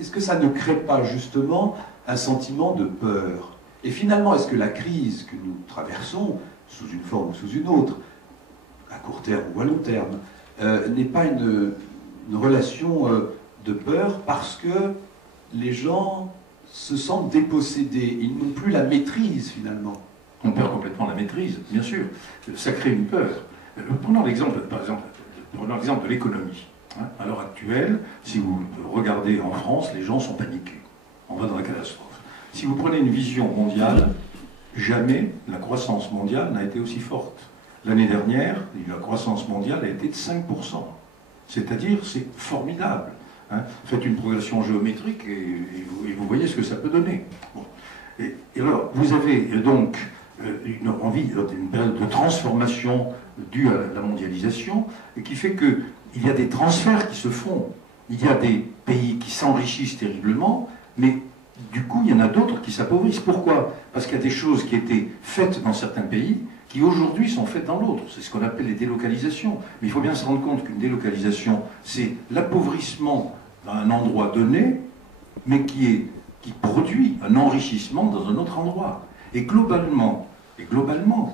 est-ce que ça ne crée pas justement un sentiment de peur? Et finalement, est-ce que la crise que nous traversons, sous une forme ou sous une autre, à court terme ou à long terme, n'est pas une relation de peur parce que les gens se sentent dépossédés, ils n'ont plus la maîtrise finalement? On perd complètement la maîtrise, bien sûr. Ça crée une peur. Prenons l'exemple, par exemple, de l'économie. À l'heure actuelle, si vous regardez en France, les gens sont paniqués. On va dans la catastrophe. Si vous prenez une vision mondiale, jamais la croissance mondiale n'a été aussi forte. L'année dernière, la croissance mondiale a été de 5%. C'est-à-dire, c'est formidable. Faites une progression géométrique et vous voyez ce que ça peut donner. Bon. Et alors, vous avez donc une envie, une période de transformation due à la mondialisation, et qui fait qu'il y a des transferts qui se font. Il y a des pays qui s'enrichissent terriblement, mais du coup, il y en a d'autres qui s'appauvrissent. Pourquoi? Parce qu'il y a des choses qui étaient faites dans certains pays, qui aujourd'hui sont faites dans l'autre. C'est ce qu'on appelle les délocalisations. Mais il faut bien se rendre compte qu'une délocalisation, c'est l'appauvrissement à un endroit donné, mais qui produit un enrichissement dans un autre endroit. Et globalement,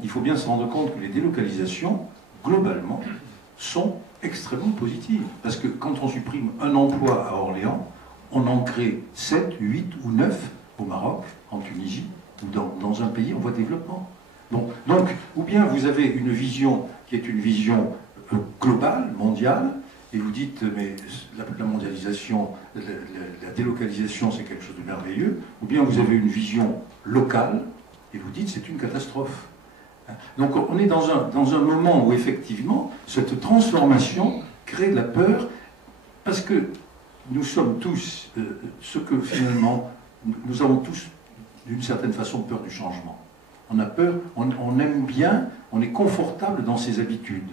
il faut bien se rendre compte que les délocalisations, globalement, sont extrêmement positives. Parce que quand on supprime un emploi à Orléans, on en crée 7, 8 ou 9 au Maroc, en Tunisie, ou dans un pays en voie de développement. Bon, donc, ou bien vous avez une vision qui est une vision globale, mondiale, et vous dites, mais la mondialisation, la délocalisation, c'est quelque chose de merveilleux, ou bien vous avez une vision locale, et vous dites, c'est une catastrophe. Donc on est dans un moment où, effectivement, cette transformation crée de la peur, parce que nous sommes tous, ce que finalement, nous avons tous, d'une certaine façon, peur du changement. On a peur, on aime bien, on est confortable dans ses habitudes.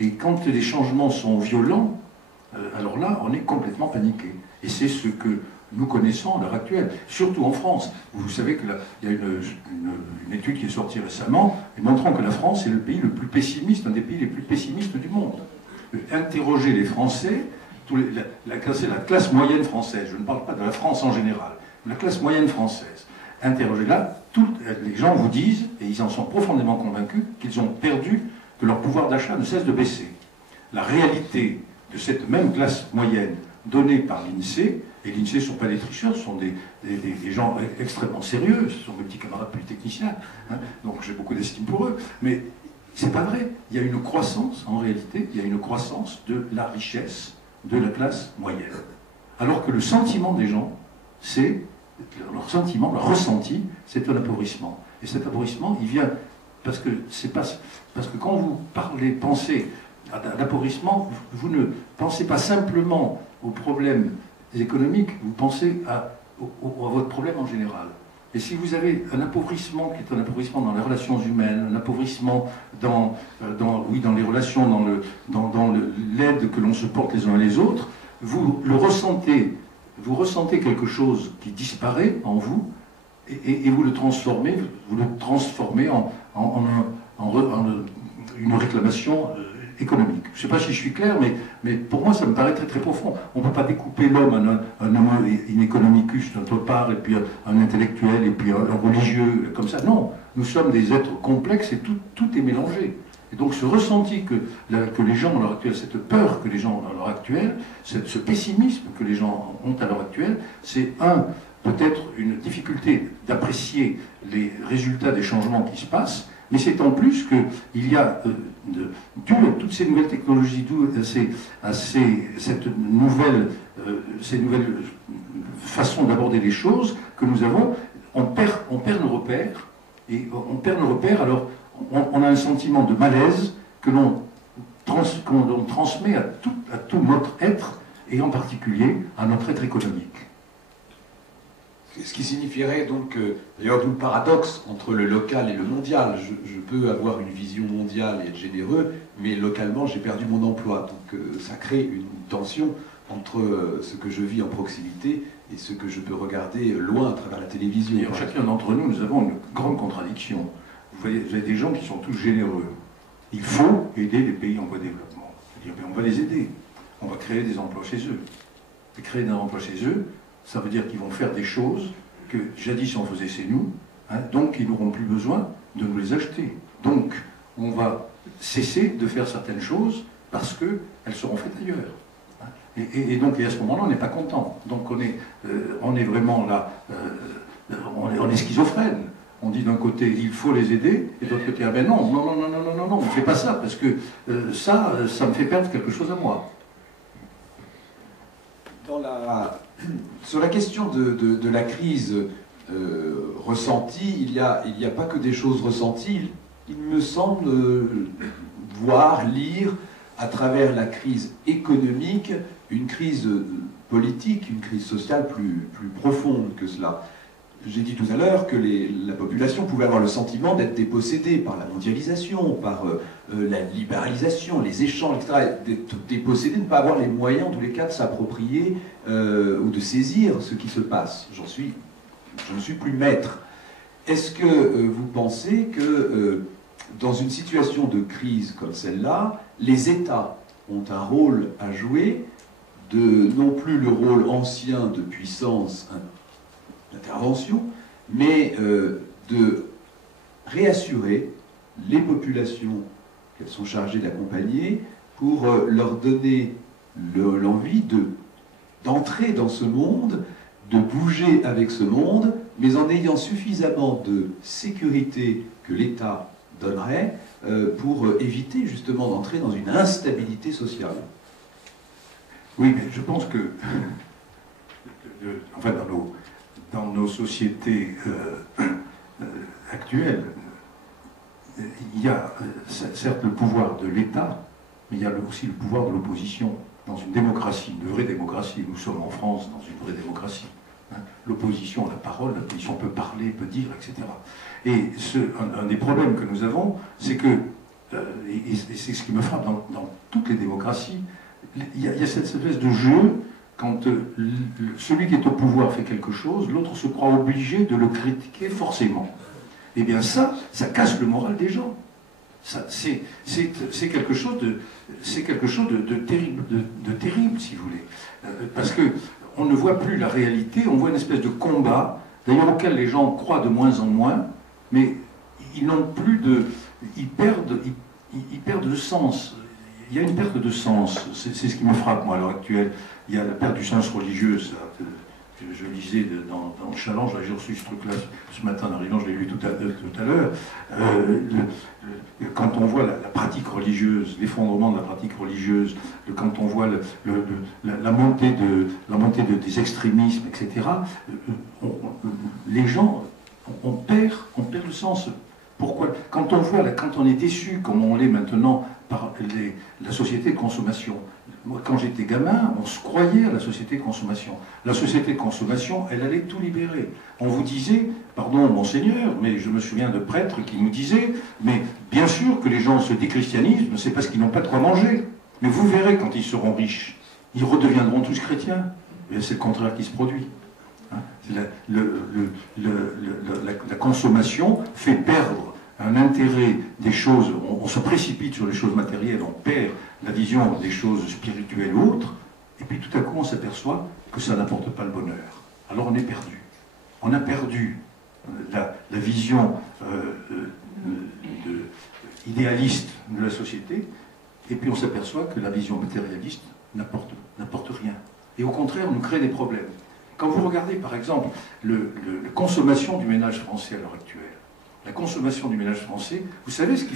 Et quand les changements sont violents, alors là, on est complètement paniqué. Et c'est ce que nous connaissons à l'heure actuelle, surtout en France. Vous savez qu'il y a une étude qui est sortie récemment, montrant que la France est le pays le plus pessimiste, un des pays les plus pessimistes du monde. Interrogez les Français, la classe moyenne française, je ne parle pas de la France en général, la classe moyenne française, interrogez-la, les gens vous disent, et ils en sont profondément convaincus, qu'ils ont perdu, que leur pouvoir d'achat ne cesse de baisser. La réalité de cette même classe moyenne donnée par l'INSEE, et l'INSEE ne sont pas des tricheurs, ce sont des gens extrêmement sérieux, ce sont mes petits camarades polytechniciens, donc j'ai beaucoup d'estime pour eux, mais c'est pas vrai. Il y a une croissance, en réalité, il y a une croissance de la richesse de la classe moyenne. Alors que le sentiment des gens, c'est, leur sentiment, leur ressenti, c'est un appauvrissement. Et cet appauvrissement, il vient parce que quand vous pensez à l'appauvrissement, vous ne pensez pas simplement aux problèmes économiques, vous pensez à votre problème en général. Et si vous avez un appauvrissement qui est un appauvrissement dans les relations humaines, un appauvrissement dans les relations, dans l'aide que l'on se porte les uns et les autres, vous ressentez quelque chose qui disparaît en vous et vous le transformez en une réclamation économique. Je ne sais pas si je suis clair, mais pour moi ça me paraît très très profond. On ne peut pas découper l'homme en un homo in economicus d'autre part, et puis un intellectuel, et puis un religieux, comme ça. Non, nous sommes des êtres complexes et tout est mélangé. Et donc ce ressenti que les gens à l'heure actuelle, cette peur que les gens ont à l'heure actuelle, ce pessimisme que les gens ont à l'heure actuelle, c'est peut-être une difficulté d'apprécier les résultats des changements qui se passent, mais c'est en plus qu'il y a, dû à toutes ces nouvelles technologies, dû à ces nouvelles façons d'aborder les choses que nous avons, on perd nos repères, et on perd nos repères, alors on a un sentiment de malaise que l'on transmet à tout notre être, et en particulier à notre être économique. Ce qui signifierait donc, d'ailleurs d'où le paradoxe entre le local et le mondial. Je peux avoir une vision mondiale et être généreux, mais localement j'ai perdu mon emploi. Donc ça crée une tension entre ce que je vis en proximité et ce que je peux regarder loin à travers la télévision. Et chacun d'entre nous, nous avons une grande contradiction. Vous avez des gens qui sont tous généreux. Il faut aider les pays en voie de développement. On va les aider. On va créer des emplois chez eux. Et créer des emplois chez eux, Ça veut dire qu'ils vont faire des choses que jadis on faisait chez nous, hein, donc ils n'auront plus besoin de nous les acheter. Donc on va cesser de faire certaines choses parce qu'elles seront faites ailleurs. Et donc à ce moment-là, on n'est pas content. Donc on est vraiment là, on est schizophrène. On dit d'un côté, il faut les aider, et de l'autre côté, ah ben non, non, non, non, non, non, non, non, on ne fait pas ça, parce que ça me fait perdre quelque chose à moi. Sur la question de la crise ressentie, il n'y a pas que des choses ressenties. Il me semble voir, lire, à travers la crise économique, une crise politique, une crise sociale plus profonde que cela. J'ai dit tout à l'heure que la population pouvait avoir le sentiment d'être dépossédée par la mondialisation, par la libéralisation, les échanges, etc. D'être dépossédée, de ne pas avoir les moyens, en tous les cas, de s'approprier ou de saisir ce qui se passe. Je ne suis plus maître. Est-ce que vous pensez que dans une situation de crise comme celle-là, les États ont un rôle à jouer, non plus le rôle ancien de puissance d'intervention, mais de réassurer les populations qu'elles sont chargées d'accompagner pour leur donner l'envie d'entrer dans ce monde, de bouger avec ce monde, mais en ayant suffisamment de sécurité que l'État donnerait pour éviter justement d'entrer dans une instabilité sociale. Oui, mais je pense que, enfin, dans nos sociétés actuelles, il y a certes le pouvoir de l'État, mais il y a aussi le pouvoir de l'opposition. Dans une démocratie, une vraie démocratie, nous sommes en France dans une vraie démocratie. L'opposition a la parole, l'opposition peut parler, peut dire, etc. Et un des problèmes que nous avons, c'est que, et c'est ce qui me frappe dans toutes les démocraties, il y a cette espèce de jeu, quand celui qui est au pouvoir fait quelque chose, l'autre se croit obligé de le critiquer forcément. Eh bien ça casse le moral des gens. C'est quelque chose de terrible, si vous voulez. Parce que on ne voit plus la réalité, on voit une espèce de combat, d'ailleurs auquel les gens croient de moins en moins, mais ils n'ont plus de... Ils perdent le sens. Il y a une perte de sens, c'est ce qui me frappe, moi, à l'heure actuelle. Il y a la perte du sens religieux, ça. Je lisais dans le Challenge, j'ai reçu ce truc-là ce matin en arrivant, je l'ai lu tout à l'heure. Quand on voit la pratique religieuse, l'effondrement de la pratique religieuse, quand on voit la montée des extrémismes, etc., les gens, on perd le sens. Pourquoi? Quand on est déçu, comme on l'est maintenant, par la société de consommation. Moi, quand j'étais gamin, on se croyait à la société de consommation. La société de consommation, elle allait tout libérer. On vous disait, pardon monseigneur, mais je me souviens de prêtres qui nous disaient, mais bien sûr que les gens se déchristianisent, c'est parce qu'ils n'ont pas de quoi manger. Mais vous verrez, quand ils seront riches, ils redeviendront tous chrétiens. Et c'est le contraire qui se produit. La consommation fait perdre un intérêt des choses, on se précipite sur les choses matérielles, on perd la vision des choses spirituelles ou autres, et puis tout à coup on s'aperçoit que ça n'apporte pas le bonheur. Alors on est perdu. On a perdu la vision idéaliste de la société, et puis on s'aperçoit que la vision matérialiste n'apporte rien. Et au contraire, nous crée des problèmes. Quand vous regardez par exemple la consommation du ménage français à l'heure actuelle, la consommation du ménage français, vous savez ce qui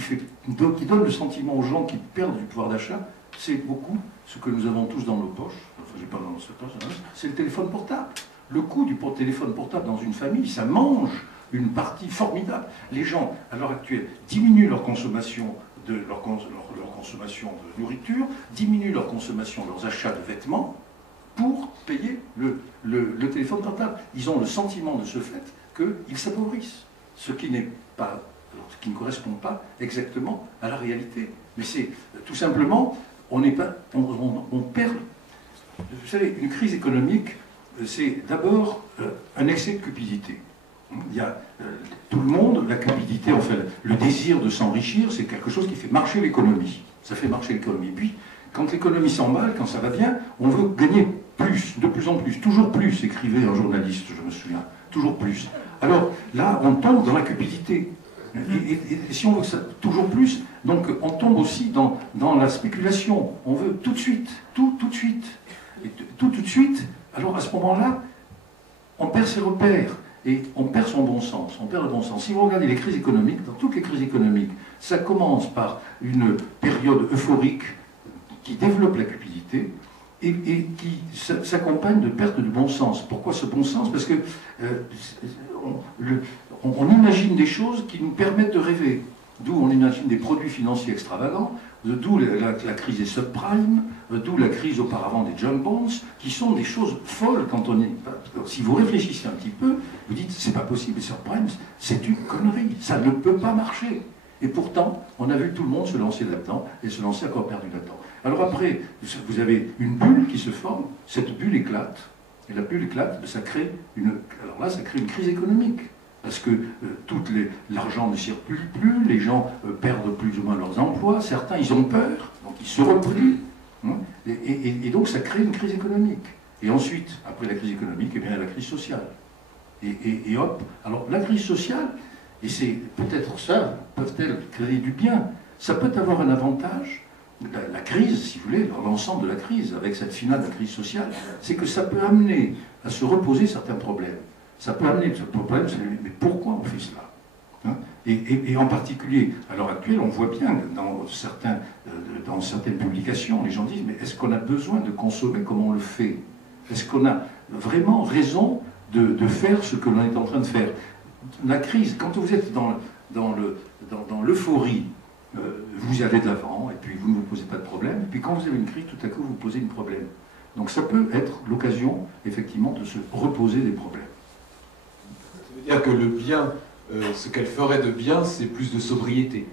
donne le sentiment aux gens qui perdent du pouvoir d'achat, c'est beaucoup ce que nous avons tous dans nos poches, enfin j'ai pas dans nos poches, c'est le téléphone portable. Le coût du téléphone portable dans une famille, ça mange une partie formidable. Les gens, à l'heure actuelle, diminuent leur consommation de nourriture, diminuent leur consommation, leurs achats de vêtements, pour payer le téléphone portable. Ils ont le sentiment de ce fait qu'ils s'appauvrissent. Ce qui ne correspond pas exactement à la réalité. Mais c'est tout simplement, on perd. Vous savez, une crise économique, c'est d'abord un excès de cupidité. Il y a tout le monde, la cupidité, enfin, le désir de s'enrichir, c'est quelque chose qui fait marcher l'économie. Ça fait marcher l'économie. Puis, quand l'économie s'emballe, quand ça va bien, on veut gagner plus, de plus en plus, toujours plus, écrivait un journaliste, je me souviens, toujours plus. Alors là, on tombe dans la cupidité. Et si on veut que ça, toujours plus, donc on tombe aussi dans la spéculation. On veut tout de suite, tout de suite. Et tout de suite, alors à ce moment-là, on perd ses repères et on perd son bon sens. On perd le bon sens. Si vous regardez les crises économiques, dans toutes les crises économiques, ça commence par une période euphorique qui développe la cupidité et qui s'accompagne de perte de bon sens. Pourquoi ce bon sens? Parce que on imagine des choses qui nous permettent de rêver. D'où on imagine des produits financiers extravagants, d'où la crise des subprimes, d'où la crise auparavant des junk bonds, qui sont des choses folles quand on est... Si vous réfléchissez un petit peu, vous dites, c'est pas possible, les subprimes, c'est une connerie, ça ne peut pas marcher. Et pourtant, on a vu tout le monde se lancer là-dedans, et se lancer encore perdu là-dedans. Alors après, vous avez une bulle qui se forme, cette bulle éclate, et la bulle éclate, ça crée alors là, ça crée une crise économique. Parce que l'argent ne circule plus, les gens perdent plus ou moins leurs emplois, certains ils ont peur, donc ils se replient, hein, et donc ça crée une crise économique. Et ensuite, après la crise économique, eh bien, il y a la crise sociale. Et hop, alors la crise sociale, et c'est peut-être ça, peuvent-elles créer du bien? Ça peut avoir un avantage, la crise, si vous voulez, l'ensemble de la crise, avec cette finale de la crise sociale, c'est que ça peut amener à se reposer certains problèmes. Ça peut amener ce problème, mais pourquoi on fait cela, hein? Et en particulier, à l'heure actuelle, on voit bien dans certaines publications, les gens disent, mais est-ce qu'on a besoin de consommer comme on le fait? Est-ce qu'on a vraiment raison de faire ce que l'on est en train de faire? La crise, quand vous êtes dans l'euphorie, vous allez de l'avant, et puis vous ne vous posez pas de problème, et puis quand vous avez une crise, tout à coup, vous posez un problème. Donc ça peut être l'occasion, effectivement, de se reposer des problèmes. Dire que le bien, ce qu'elle ferait de bien, c'est plus de sobriété.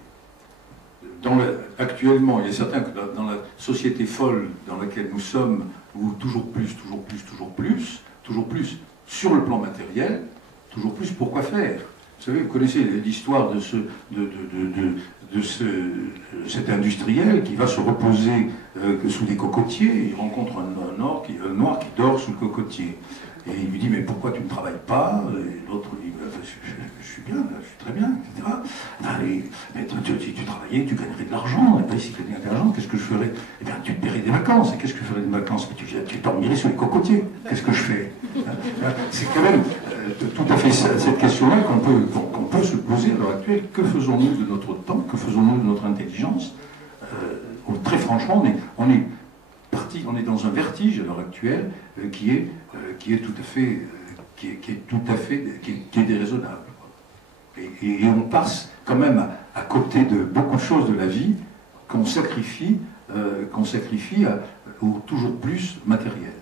Actuellement, il est certain que dans la société folle dans laquelle nous sommes, où toujours plus, toujours plus, toujours plus, toujours plus sur le plan matériel, toujours plus pour quoi faire. Vous savez, vous connaissez l'histoire de cet industriel qui va se reposer sous des cocotiers, il rencontre un noir qui dort sous le cocotier. Et il lui dit, mais pourquoi tu ne travailles pas? Et l'autre dit, je suis bien, je suis très bien, etc. Mais si tu travaillais, tu gagnerais de l'argent. Et puis si tu gagnais de l'argent, qu'est-ce que je ferais? Eh bien, tu te paierais des vacances. Et qu'est-ce que je ferais des vacances? Tu dormirais sur les cocotiers. Qu'est-ce que je fais? C'est quand même tout à fait cette question-là qu'on peut se poser à l'heure actuelle. Que faisons-nous de notre temps? Que faisons-nous de notre intelligence? Très franchement, on est dans un vertige à l'heure actuelle qui est tout à fait déraisonnable. Et on passe quand même à côté de beaucoup de choses de la vie qu'on sacrifie au toujours plus matériel.